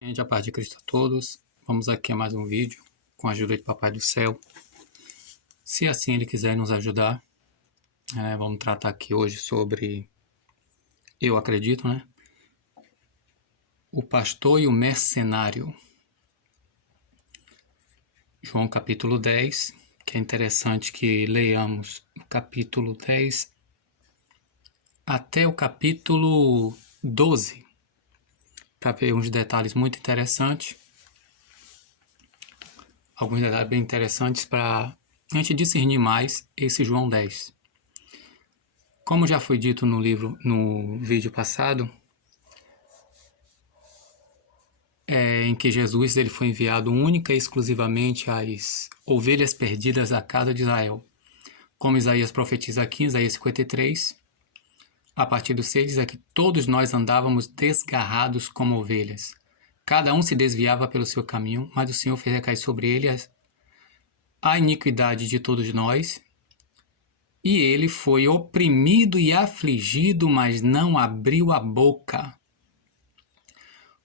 Gente, a paz de Cristo a todos. Vamos aqui a mais um vídeo com a ajuda de Papai do Céu. Se assim Ele quiser nos ajudar, vamos tratar aqui hoje sobre, eu acredito, o pastor e o mercenário. João capítulo 10, que é interessante que leiamos o capítulo 10 até o capítulo 12, para ver uns detalhes muito interessantes. Alguns detalhes bem interessantes para a gente discernir mais esse João 10. Como já foi dito no vídeo passado, em que Jesus ele foi enviado única e exclusivamente às ovelhas perdidas da casa de Israel. Como Isaías profetiza aqui, Isaías 53, a partir do 6, diz aqui: todos nós andávamos desgarrados como ovelhas. Cada um se desviava pelo seu caminho, mas o Senhor fez recair sobre ele a iniquidade de todos nós. E ele foi oprimido e afligido, mas não abriu a boca.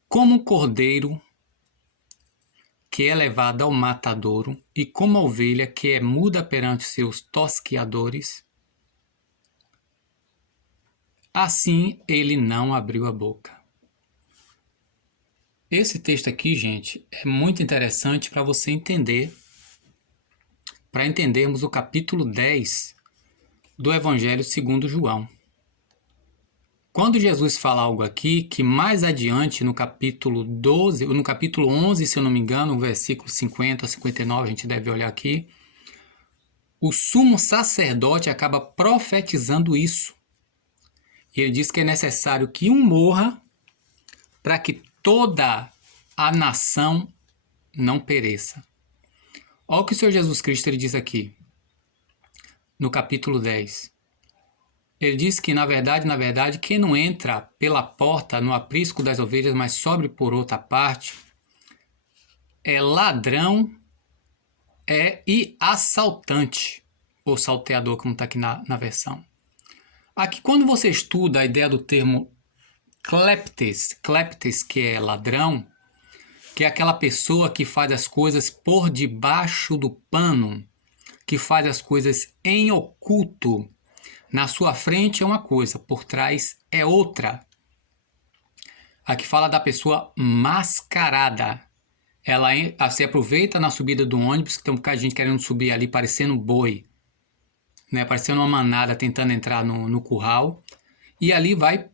Como um cordeiro que é levado ao matadouro, e como a ovelha que é muda perante seus tosqueadores, assim ele não abriu a boca. Esse texto aqui, gente, é muito interessante para você entender, para entendermos o capítulo 10 do Evangelho segundo João. Quando Jesus fala algo aqui, que mais adiante no capítulo 12, ou no capítulo 11, se eu não me engano, no versículo 50 a 59, a gente deve olhar aqui, o sumo sacerdote acaba profetizando isso. E ele diz que é necessário que um morra para que toda a nação não pereça. Olha o que o Senhor Jesus Cristo ele diz aqui, no capítulo 10. Ele diz que, na verdade, quem não entra pela porta no aprisco das ovelhas, mas sobe por outra parte, é ladrão e assaltante, ou salteador, como está aqui na versão. Aqui, quando você estuda a ideia do termo kleptes, que é ladrão, que é aquela pessoa que faz as coisas por debaixo do pano, que faz as coisas em oculto. Na sua frente é uma coisa, por trás é outra. Aqui fala da pessoa mascarada. Ela se aproveita na subida do ônibus, que tem um bocado de gente querendo subir ali, parecendo um boi, parecendo uma manada tentando entrar no curral, e ali vai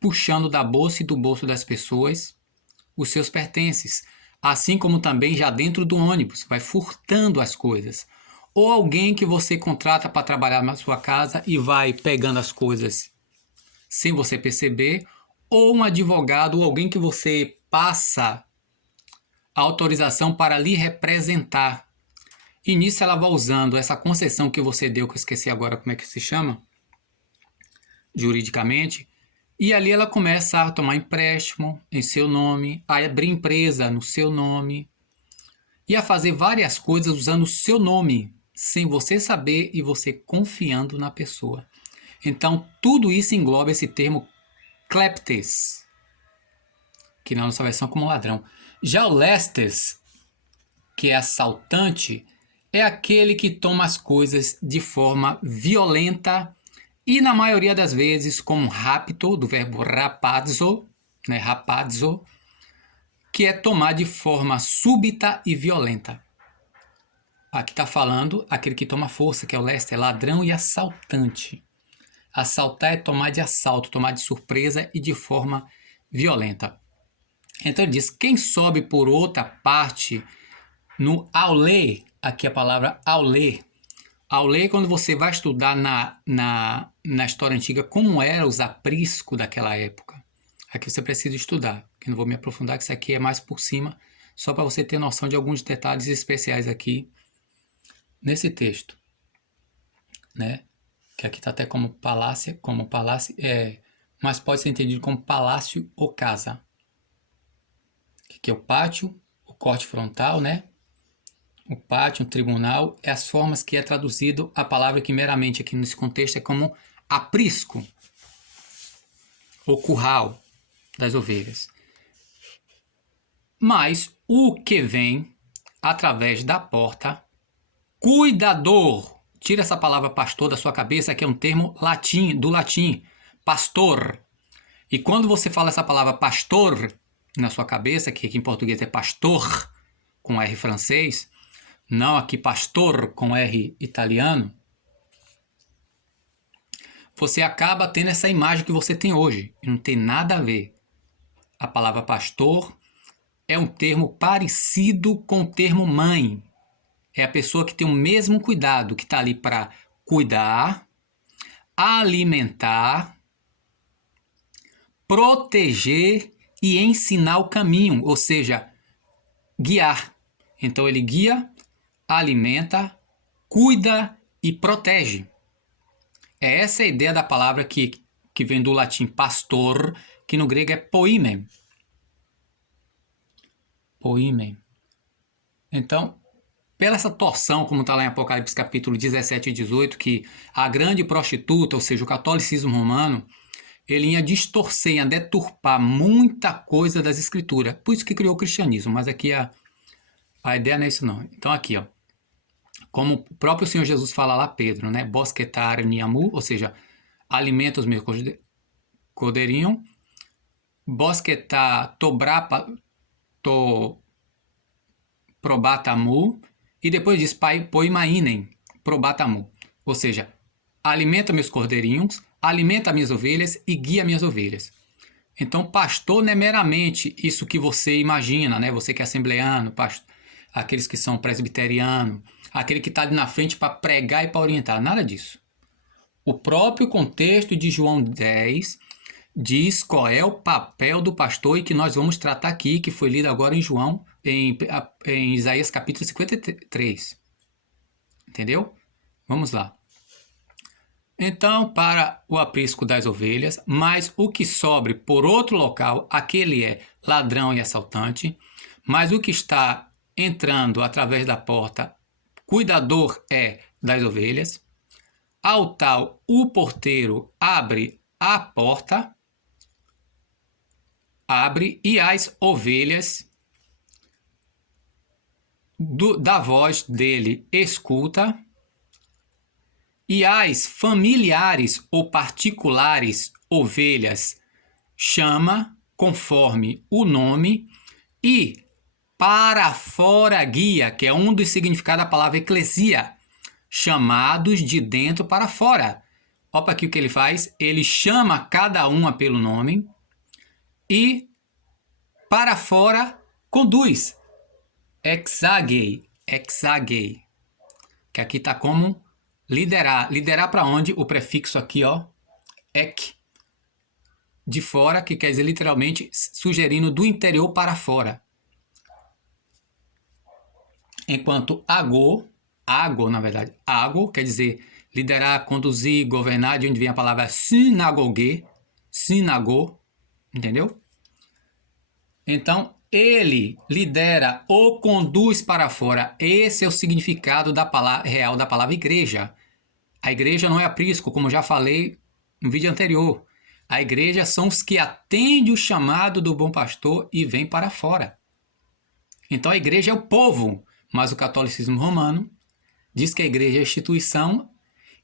puxando da bolsa e do bolso das pessoas os seus pertences, assim como também já dentro do ônibus, vai furtando as coisas. Ou alguém que você contrata para trabalhar na sua casa e vai pegando as coisas sem você perceber, ou um advogado ou alguém que você passa a autorização para lhe representar. E nisso ela vai usando essa concessão que você deu, que eu esqueci agora como é que se chama, juridicamente, e ali ela começa a tomar empréstimo em seu nome, a abrir empresa no seu nome, e a fazer várias coisas usando o seu nome, sem você saber e você confiando na pessoa. Então, tudo isso engloba esse termo kleptes, que na nossa versão como ladrão. Já o lestes, que é assaltante, é aquele que toma as coisas de forma violenta e, na maioria das vezes, como rapto, do verbo rapazo, rapazo, que é tomar de forma súbita e violenta. Aqui está falando aquele que toma força, que é o leste, é ladrão e assaltante. Assaltar é tomar de assalto, tomar de surpresa e de forma violenta. Então ele diz, quem sobe por outra parte, no aulê, aqui a palavra aulê. Aulê é quando você vai estudar na história antiga como eram os apriscos daquela época. Aqui você precisa estudar, que não vou me aprofundar, que isso aqui é mais por cima, só para você ter noção de alguns detalhes especiais aqui nesse texto, que aqui está até como palácio, mas pode ser entendido como palácio ou casa. Que é o pátio, o corte frontal, O pátio, um tribunal, é as formas que é traduzido a palavra que meramente aqui nesse contexto é como aprisco, ou curral das ovelhas. Mas o que vem através da porta, cuidador. Tira essa palavra pastor da sua cabeça, que é um termo do latim, pastor. E quando você fala essa palavra pastor na sua cabeça, que aqui em português é pastor, com R francês, não aqui pastor com R italiano, você acaba tendo essa imagem que você tem hoje. Não tem nada a ver. A palavra pastor é um termo parecido com o termo mãe. É a pessoa que tem o mesmo cuidado, que está ali para cuidar, alimentar, proteger e ensinar o caminho, ou seja, guiar. Então ele guia, alimenta, cuida e protege. É essa a ideia da palavra que vem do latim pastor, que no grego é poimen. Poimen. Então, pela essa torção, como está lá em Apocalipse capítulo 17 e 18, que a grande prostituta, ou seja, o catolicismo romano, ele ia distorcer, ia deturpar muita coisa das escrituras. Por isso que criou o cristianismo, mas aqui a ideia não é isso não. Então aqui, ó, como o próprio Senhor Jesus fala lá, Pedro, né? Bosquetar niamu, ou seja, alimenta os meus cordeirinhos. Bosquetar tobrapa probatamu. E depois diz poimainen probatamu. Ou seja, alimenta meus cordeirinhos, alimenta minhas ovelhas e guia minhas ovelhas. Então, pastor não é meramente isso que você imagina, né? Você que é assembleano, pastor, aqueles que são presbiterianos, aquele que está ali na frente para pregar e para orientar. Nada disso. O próprio contexto de João 10 diz qual é o papel do pastor e que nós vamos tratar aqui, que foi lido agora em João, em Isaías capítulo 53. Entendeu? Vamos lá. Então, para o aprisco das ovelhas, mas o que sobre por outro local, aquele é ladrão e assaltante, mas o que está entrando através da porta, cuidador é das ovelhas. Ao tal, o porteiro abre a porta, e as ovelhas da voz dele escuta, e as familiares ou particulares ovelhas chama conforme o nome, e para fora guia, que é um dos significados da palavra eclesia, chamados de dentro para fora. Olha aqui o que ele faz, ele chama cada uma pelo nome e para fora conduz. Exagei, que aqui está como liderar. Liderar para onde? O prefixo aqui, ó, ek, de fora, que quer dizer literalmente sugerindo do interior para fora. Enquanto ago, na verdade, ago quer dizer liderar, conduzir, governar, de onde vem a palavra synagogue, entendeu? Então, ele lidera ou conduz para fora. Esse é o significado da palavra, real da palavra igreja. A igreja não é aprisco, como já falei no vídeo anterior. A igreja são os que atendem o chamado do bom pastor e vêm para fora. Então a igreja é o povo, mas o catolicismo romano diz que a igreja é a instituição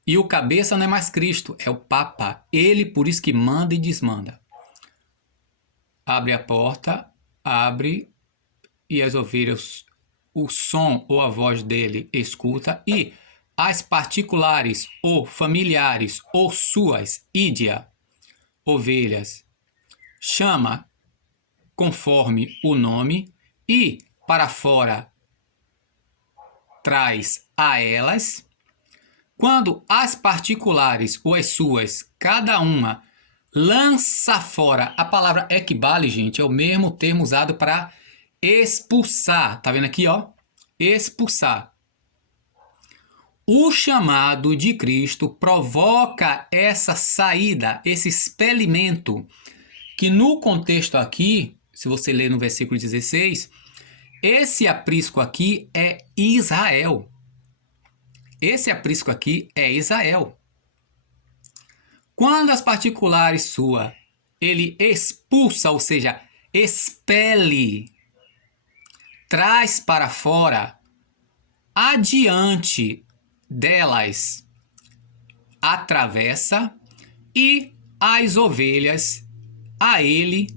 e o cabeça não é mais Cristo, é o Papa. Ele por isso que manda e desmanda. Abre a porta, e as ovelhas, o som ou a voz dele escuta, e as particulares ou familiares ou suas, ídia, ovelhas, chama conforme o nome, e para fora traz a elas. Quando as particulares ou as suas, cada uma, lança fora, a palavra ekbale, gente, é o mesmo termo usado para expulsar. Tá vendo aqui, ó? Expulsar. O chamado de Cristo provoca essa saída, esse expelimento, que no contexto aqui, se você ler no versículo 16, esse aprisco aqui é Israel. Esse aprisco aqui é Israel. Quando as particulares sua, ele expulsa, ou seja, expele traz para fora, adiante delas atravessa, e as ovelhas a ele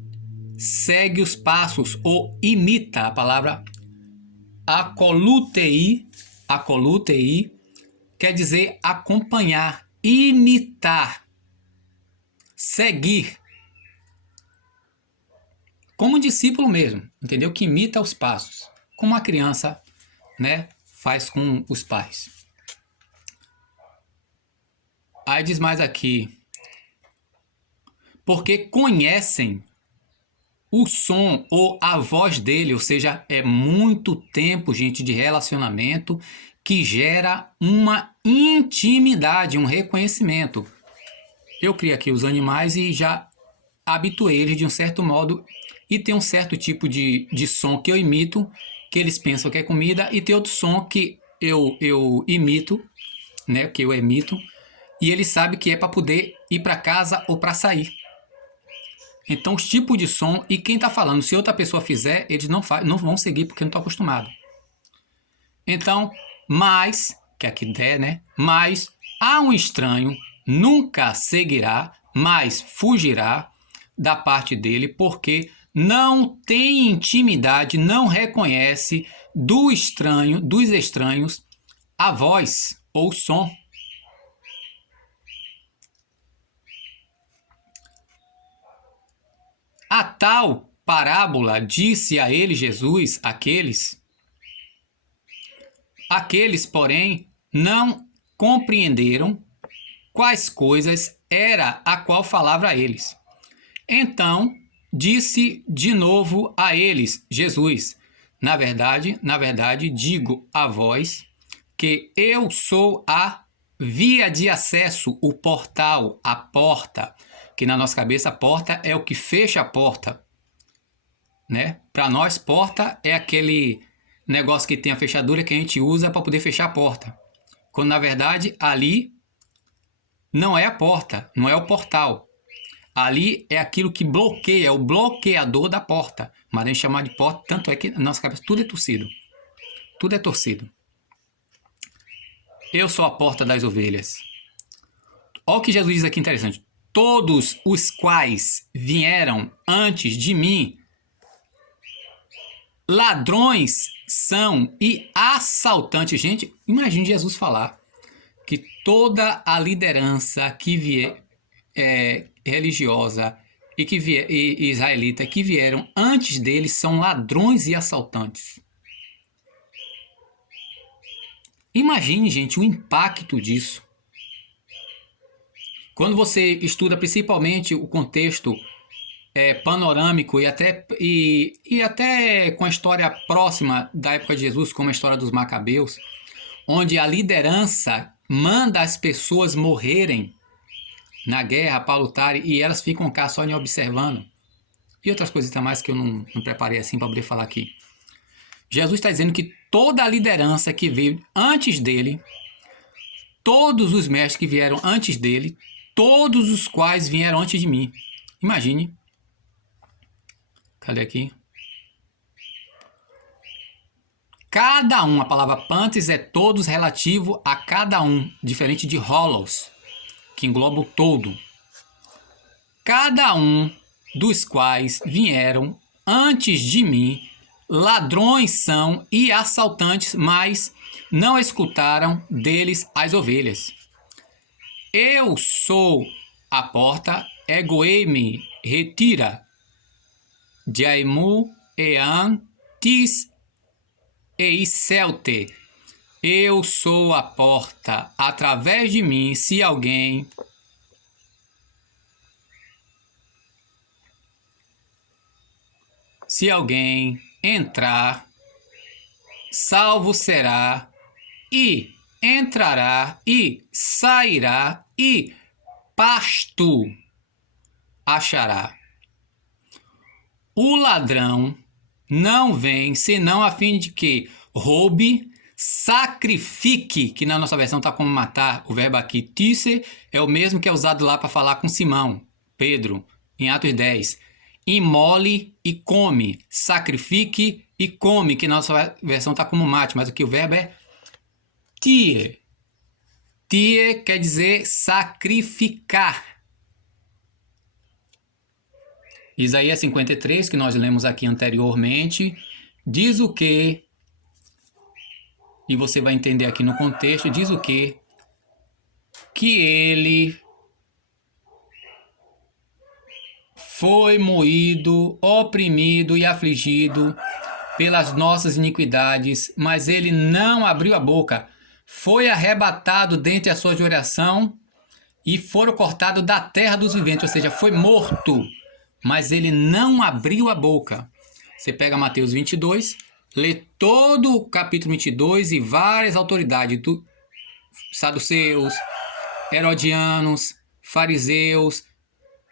segue os passos, ou imita. A palavra acolutei quer dizer acompanhar, imitar, seguir. Como um discípulo mesmo, entendeu? Que imita os passos, como uma criança, né, faz com os pais. Aí diz mais aqui, porque conhecem o som ou a voz dele, ou seja, é muito tempo, gente, de relacionamento que gera uma intimidade, um reconhecimento. Eu criei aqui os animais e já habituei eles de um certo modo, e tem um certo tipo de som que eu imito, que eles pensam que é comida, e tem outro som que eu imito, né, que eu emito, e ele sabe que é para poder ir para casa ou para sair. Então, os tipos de som, e quem está falando, se outra pessoa fizer, eles não vão seguir porque não estão acostumados. Então, mas, que aqui der, né? Mas a um estranho nunca seguirá, mas fugirá da parte dele, porque não tem intimidade, não reconhece dos estranhos, a voz ou o som. A tal parábola disse a ele Jesus, aqueles, porém, não compreenderam quais coisas era a qual falava a eles. Então, disse de novo a eles, Jesus, na verdade, digo a vós que eu sou a via de acesso, o portal, a porta, que na nossa cabeça a porta é o que fecha a porta, né? Para nós, porta é aquele negócio que tem a fechadura que a gente usa para poder fechar a porta. Quando na verdade ali não é a porta, não é o portal. Ali é aquilo que bloqueia, é o bloqueador da porta. Mas a gente chama de porta, tanto é que na nossa cabeça tudo é torcido. Tudo é torcido. Eu sou a porta das ovelhas. Olha o que Jesus diz aqui interessante. Todos os quais vieram antes de mim, ladrões são e assaltantes. Gente, imagine Jesus falar que toda a liderança que vier religiosa e israelita que vieram antes dele são ladrões e assaltantes. Imagine, gente, o impacto disso. Quando você estuda principalmente o contexto panorâmico e até com a história próxima da época de Jesus, como a história dos Macabeus, onde a liderança manda as pessoas morrerem na guerra para lutarem e elas ficam cá só observando. E outras coisas mais que eu não preparei assim para poder falar aqui. Jesus está dizendo que toda a liderança que veio antes dele, todos os mestres que vieram antes dele, todos os quais vieram antes de mim. Imagine. Cadê aqui? Cada um, a palavra pantes é todos relativo a cada um, diferente de holos, que engloba o todo. Cada um dos quais vieram antes de mim, ladrões são e assaltantes, mas não escutaram deles as ovelhas. Eu sou a porta, egoei-me, retira, jaimu ean tis eicelte. Eu sou a porta, através de mim, se alguém entrar, salvo será, e entrará, e sairá, e pasto achará. O ladrão não vem senão a fim de que roube, sacrifique, que na nossa versão está como matar. O verbo aqui, tisse, é o mesmo que é usado lá para falar com Simão, Pedro, em Atos 10. imole e come, sacrifique e come, que na nossa versão está como mate, mas aqui o verbo é tie. Tie quer dizer sacrificar. Isaías 53, que nós lemos aqui anteriormente, diz o quê? E você vai entender aqui no contexto, diz o quê? Que ele foi moído, oprimido e afligido pelas nossas iniquidades, mas ele não abriu a boca. Foi arrebatado dentre a sua geração e foram cortados da terra dos viventes, ou seja, foi morto, mas ele não abriu a boca. Você pega Mateus 22, lê todo o capítulo 22 e várias autoridades, saduceus, herodianos, fariseus,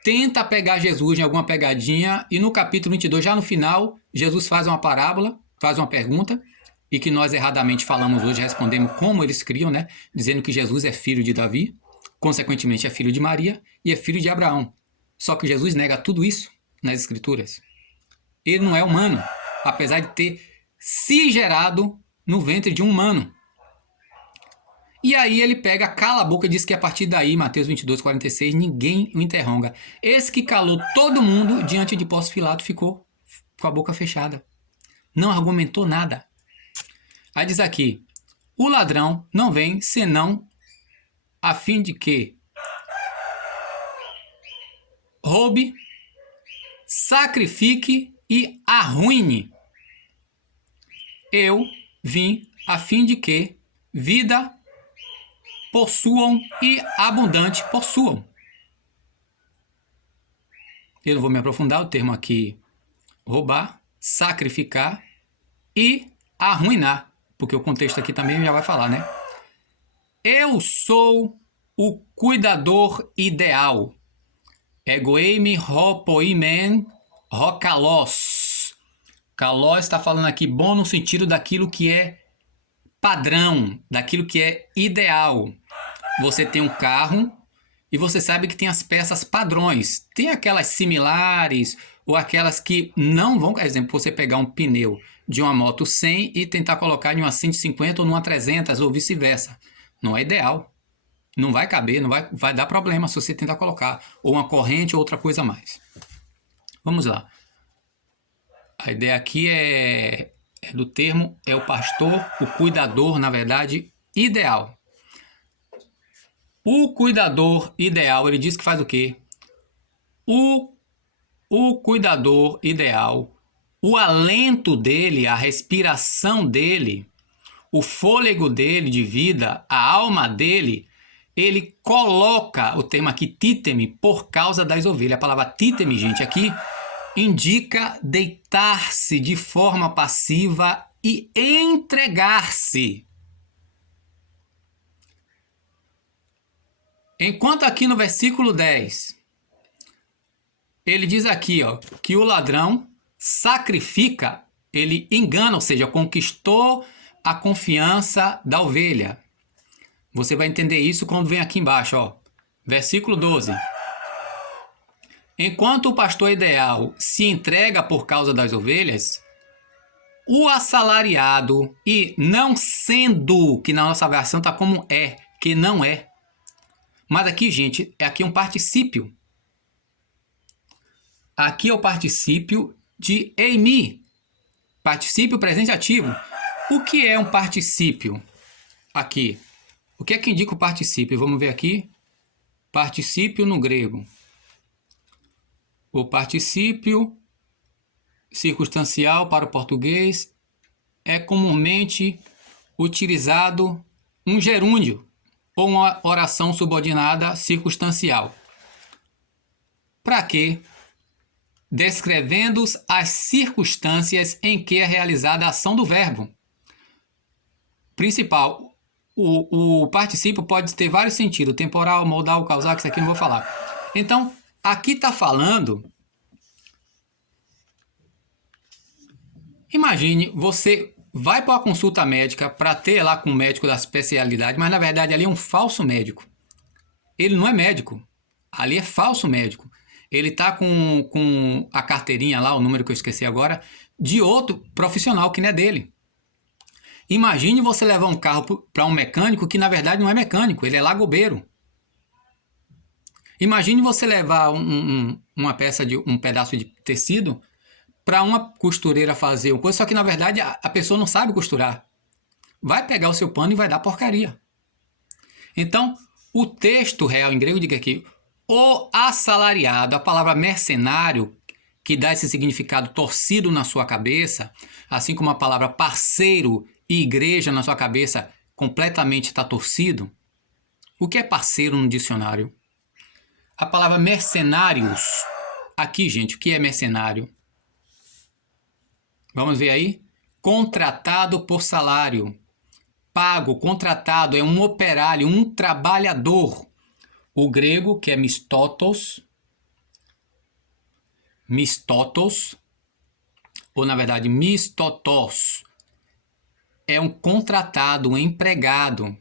tenta pegar Jesus em alguma pegadinha, e no capítulo 22, já no final, Jesus faz uma parábola, faz uma pergunta, e que nós erradamente falamos hoje, respondemos como eles criam, né? Dizendo que Jesus é filho de Davi, consequentemente é filho de Maria e é filho de Abraão. Só que Jesus nega tudo isso nas Escrituras. Ele não é humano, apesar de ter se gerado no ventre de um humano. E aí ele pega, cala a boca e diz que a partir daí, Mateus 22, 46, ninguém o interroga. Esse que calou todo mundo diante de Pôncio Pilato ficou com a boca fechada. Não argumentou nada. Aí diz aqui, o ladrão não vem senão a fim de que roube, sacrifique e arruine. Eu vim a fim de que vida possuam e abundante possuam. Eu não vou me aprofundar, o termo aqui roubar, sacrificar e arruinar, porque o contexto aqui também já vai falar, né? Eu sou o cuidador ideal. Egoeime hopoimen hokalos. Kalos está falando aqui bom no sentido daquilo que é padrão, daquilo que é ideal. Você tem um carro e você sabe que tem as peças padrões. Tem aquelas similares ou aquelas que não vão... Por exemplo, você pegar um pneu de uma moto 100 e tentar colocar em uma 150 ou numa 300 ou vice-versa. Não é ideal. Não vai caber, não vai dar problema se você tentar colocar. Ou uma corrente ou outra coisa a mais. Vamos lá. A ideia aqui é do termo, é o pastor, o cuidador, na verdade, ideal. O cuidador ideal, ele diz que faz o quê? O cuidador ideal, o alento dele, a respiração dele, o fôlego dele de vida, a alma dele, ele coloca o termo aqui, títeme, por causa das ovelhas. A palavra títeme, gente, aqui indica deitar-se de forma passiva e entregar-se. Enquanto aqui no versículo 10, ele diz aqui, ó, que o ladrão sacrifica, ele engana, ou seja, conquistou a confiança da ovelha. Você vai entender isso quando vem aqui embaixo, ó, versículo 12. Enquanto o pastor ideal se entrega por causa das ovelhas, o assalariado, e não sendo, que na nossa versão está como é, que não é. Mas aqui, gente, aqui é um particípio. Aqui é o particípio de eimi, particípio presente ativo. O que é um particípio? Aqui. O que é que indica o particípio? Vamos ver aqui. Particípio no grego. O particípio circunstancial para o português é comumente utilizado um gerúndio ou uma oração subordinada circunstancial. Para quê? Descrevendo as circunstâncias em que é realizada a ação do verbo. Principal, o particípio pode ter vários sentidos, temporal, modal, causal, que isso aqui eu não vou falar. Então, aqui está falando... Imagine, você vai para uma consulta médica para ter lá com um médico da especialidade, mas na verdade ali é um falso médico. Ele não é médico, ali é falso médico. Ele tá com a carteirinha lá, o número que eu esqueci agora, de outro profissional que não é dele. Imagine você levar um carro para um mecânico que na verdade não é mecânico, ele é lagobeiro. Imagine você levar uma peça de um pedaço de tecido para uma costureira fazer uma coisa, só que na verdade a pessoa não sabe costurar. Vai pegar o seu pano e vai dar porcaria. Então, o texto real em grego diz aqui, o assalariado, a palavra mercenário, que dá esse significado torcido na sua cabeça, assim como a palavra parceiro e igreja na sua cabeça completamente está torcido. O que é parceiro no dicionário? A palavra mercenários. Aqui, gente, o que é mercenário? Vamos ver aí? Contratado por salário. Pago, contratado, é um operário, um trabalhador. O grego, que é mistotos, ou na verdade mistotos, é um contratado, um empregado.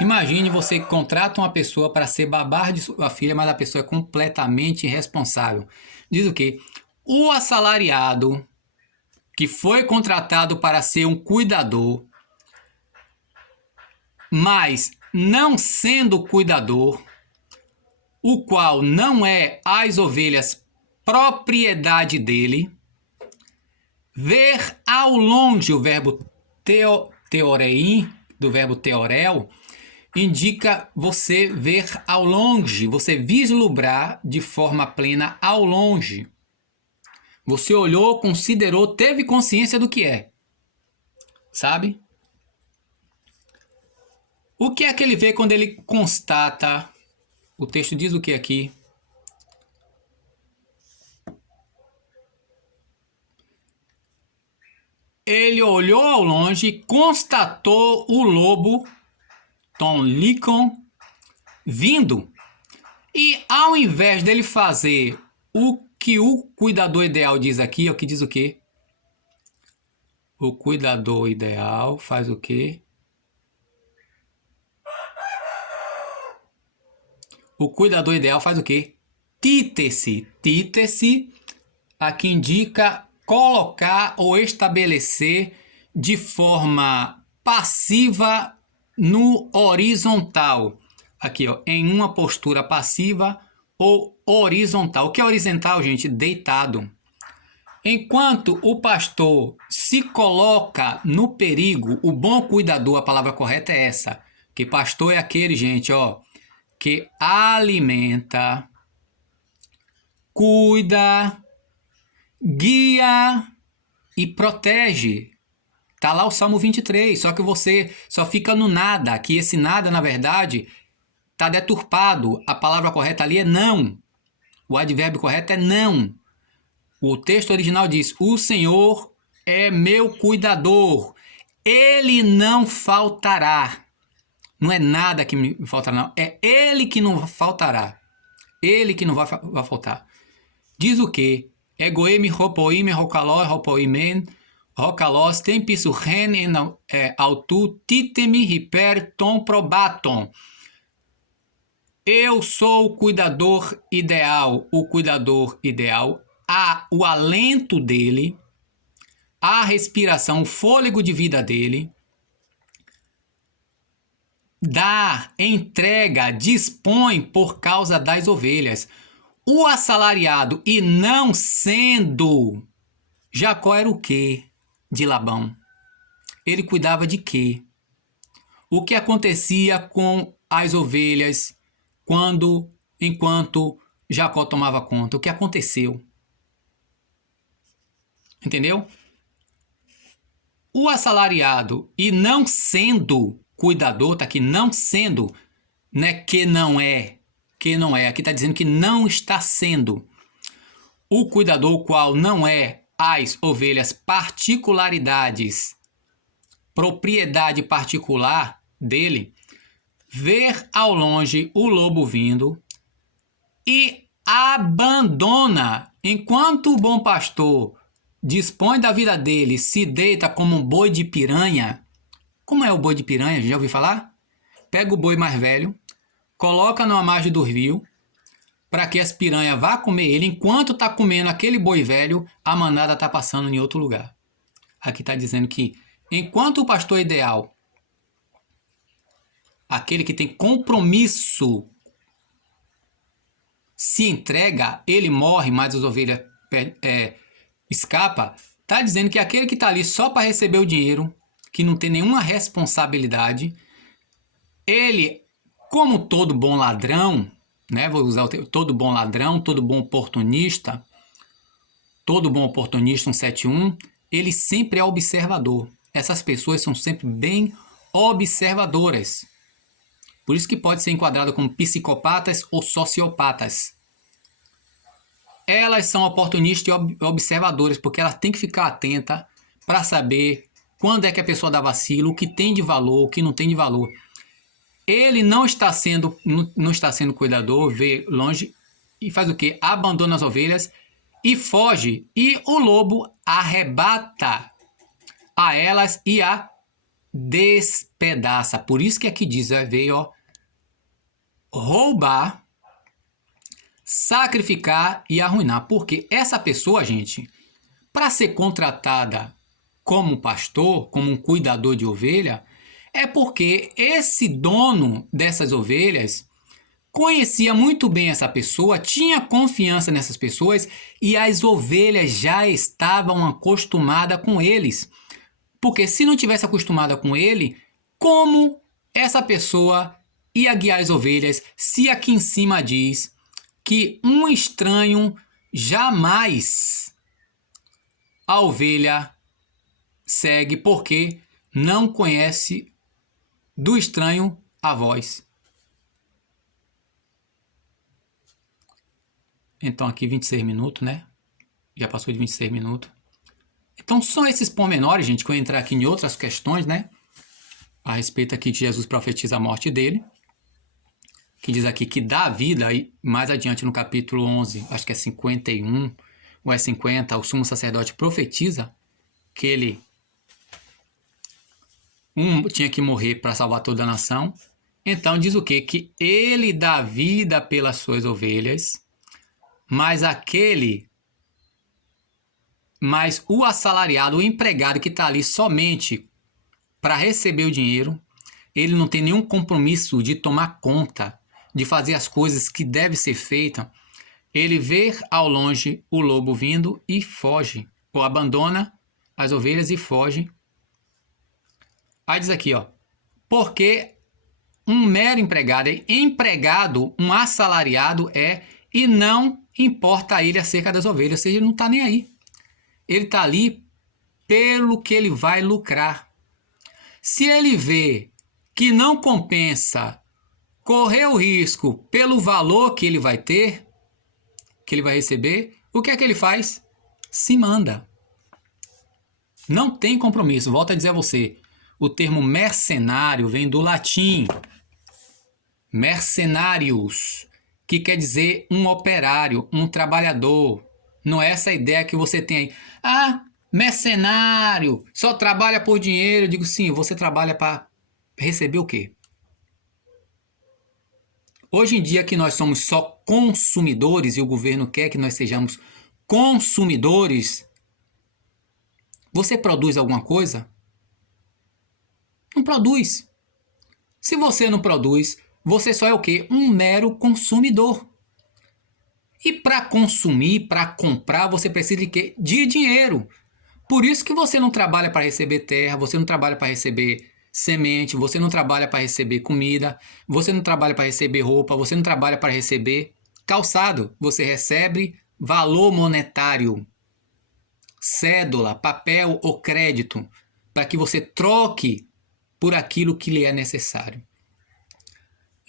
Imagine você contrata uma pessoa para ser babá de sua filha, mas a pessoa é completamente irresponsável. Diz o quê? O assalariado que foi contratado para ser um cuidador, mas não sendo cuidador, o qual não é as ovelhas propriedade dele, ver ao longe, o verbo teorei, do verbo teorel, indica você ver ao longe, você vislumbrar de forma plena ao longe. Você olhou, considerou, teve consciência do que é. Sabe? O que é que ele vê quando ele constata? O texto diz o que aqui? Ele olhou ao longe e constatou o lobo, Tom Lincoln, vindo. E ao invés dele fazer o que o cuidador ideal diz aqui, é o que diz o quê? O cuidador ideal faz o quê? O cuidador ideal faz o quê? Títese. Títese aqui indica colocar ou estabelecer de forma passiva no horizontal. Aqui, ó, em uma postura passiva ou horizontal. O que é horizontal, gente? Deitado. Enquanto o pastor se coloca no perigo, o bom cuidador, a palavra correta é essa. Que pastor é aquele, gente, ó, que alimenta, cuida, guia e protege. Tá lá o Salmo 23, só que você só fica no nada, que esse nada, na verdade, tá deturpado. A palavra correta ali é não. O advérbio correto é não. O texto original diz, o Senhor é meu cuidador, ele não faltará. Não é nada que me faltará, não. É ele que não faltará. Ele que não vai faltar. Diz o quê? Egoemi, ropoime, rokalor, ropoimen, rokalos, tempisu ren en autu, titemi, hiper, tom probaton. Eu sou o cuidador ideal. O cuidador ideal, o alento dele, a respiração, o fôlego de vida dele, dá, entrega, dispõe por causa das ovelhas. O assalariado e não sendo, Jacó era o quê de Labão? Ele cuidava de quê? O que acontecia com as ovelhas enquanto Jacó tomava conta? O que aconteceu? Entendeu? O assalariado e não sendo cuidador, tá aqui não sendo, né, que não é, aqui está dizendo que não está sendo. O cuidador, o qual não é as ovelhas particularidades, propriedade particular dele, ver ao longe o lobo vindo e abandona, enquanto o bom pastor dispõe da vida dele, se deita como um boi de piranha. Como é o boi de piranha? Já ouviu falar? Pega o boi mais velho, coloca numa margem do rio, para que as piranhas vá comer ele. Enquanto está comendo aquele boi velho, a manada está passando em outro lugar. Aqui está dizendo que enquanto o pastor ideal, aquele que tem compromisso, se entrega, ele morre, mas as ovelhas escapa. Está dizendo que aquele que está ali só para receber o dinheiro, que não tem nenhuma responsabilidade, ele, como todo bom ladrão, né? Vou usar o termo, todo bom ladrão, todo bom oportunista, 171, ele sempre é observador. Essas pessoas são sempre bem observadoras. Por isso que pode ser enquadrado como psicopatas ou sociopatas. Elas são oportunistas e observadoras, porque elas têm que ficar atenta para saber quando é que a pessoa dá vacilo, o que tem de valor, o que não tem de valor. Ele não está sendo cuidador, vê longe e faz o quê? Abandona as ovelhas e foge. E o lobo arrebata a elas e a despedaça. Por isso que aqui diz, veio, ó, roubar, sacrificar e arruinar. Porque essa pessoa, gente, para ser contratada como pastor, como um cuidador de ovelha, é porque esse dono dessas ovelhas conhecia muito bem essa pessoa, tinha confiança nessas pessoas e as ovelhas já estavam acostumadas com eles. Porque se não tivesse acostumada com ele, como essa pessoa ia guiar as ovelhas se aqui em cima diz que um estranho jamais a ovelha segue porque não conhece do estranho a voz. Então aqui 26 minutos, né? Já passou de 26 minutos. Então são esses pormenores, gente, que eu entrar aqui em outras questões, né? A respeito aqui de Jesus profetiza a morte dele. Que diz aqui que dá vida, e mais adiante no capítulo 11, acho que é 51 ou é 50, o sumo sacerdote profetiza que ele tinha que morrer para salvar toda a nação. Então diz o quê? Que ele dá vida pelas suas ovelhas, mas o assalariado, o empregado que está ali somente para receber o dinheiro, ele não tem nenhum compromisso de tomar conta, de fazer as coisas que devem ser feitas. Ele vê ao longe o lobo vindo e foge, ou abandona as ovelhas e foge. Aí diz aqui, ó, porque um mero empregado, um assalariado e não importa a ele acerca das ovelhas, ou seja, ele não está nem aí. Ele está ali pelo que ele vai lucrar. Se ele vê que não compensa correr o risco pelo valor que ele vai ter, que ele vai receber, o que é que ele faz? Se manda. Não tem compromisso. Volto a dizer a você, o termo mercenário vem do latim mercenários, que quer dizer um operário, um trabalhador. Não é essa ideia que você tem aí. Ah, mercenário, só trabalha por dinheiro. Eu digo, sim, você trabalha para receber o quê? Hoje em dia que nós somos só consumidores e o governo quer que nós sejamos consumidores, você produz alguma coisa? Não produz. Se você não produz, você só é o quê? Um mero consumidor. E para consumir, para comprar, você precisa de quê? De dinheiro. Por isso que você não trabalha para receber terra, você não trabalha para receber semente, você não trabalha para receber comida, você não trabalha para receber roupa, você não trabalha para receber calçado. Você recebe valor monetário, cédula, papel ou crédito, para que você troque por aquilo que lhe é necessário.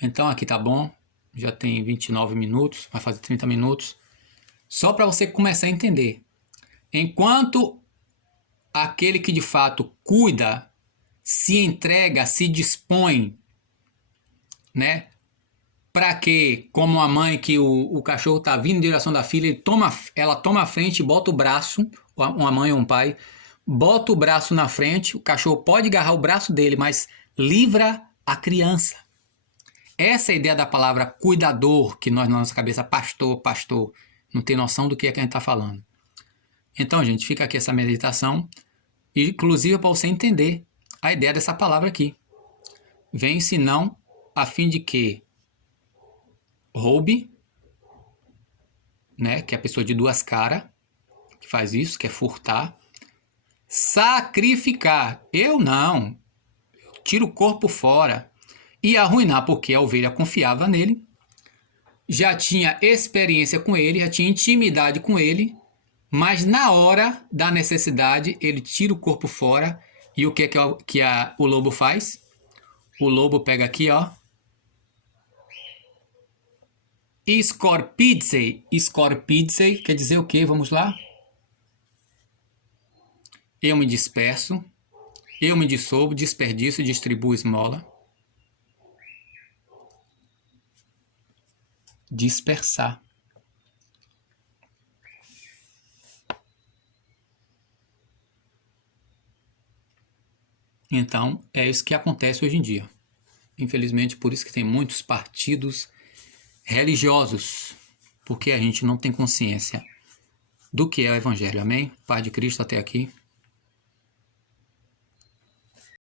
Então aqui tá bom, já tem 29 minutos, vai fazer 30 minutos. Só para você começar a entender. Enquanto aquele que de fato cuida, se entrega, se dispõe, né? Para que, como a mãe que o cachorro tá vindo em direção da filha, ela toma a frente, bota o braço, uma mãe ou um pai, bota o braço na frente, o cachorro pode agarrar o braço dele, mas livra a criança. Essa é a ideia da palavra cuidador, que nós na nossa cabeça, pastor, não tem noção do que é que a gente está falando. Então, gente, fica aqui essa meditação, inclusive para você entender a ideia dessa palavra aqui. Vem senão a fim de que roube, né, que é a pessoa de duas caras, que faz isso, que é furtar, sacrificar, eu não, eu tiro o corpo fora, e arruinar, porque a ovelha confiava nele, já tinha experiência com ele, já tinha intimidade com ele, mas na hora da necessidade ele tira o corpo fora, e o que é o lobo faz? O lobo pega aqui, ó, Scorpizei quer dizer o quê? Vamos lá. Eu me disperso, eu me dissolvo, desperdiço, distribuo esmola. Dispersar. Então, é isso que acontece hoje em dia. Infelizmente, por isso que tem muitos partidos religiosos, porque a gente não tem consciência do que é o Evangelho. Amém? Paz de Cristo até aqui.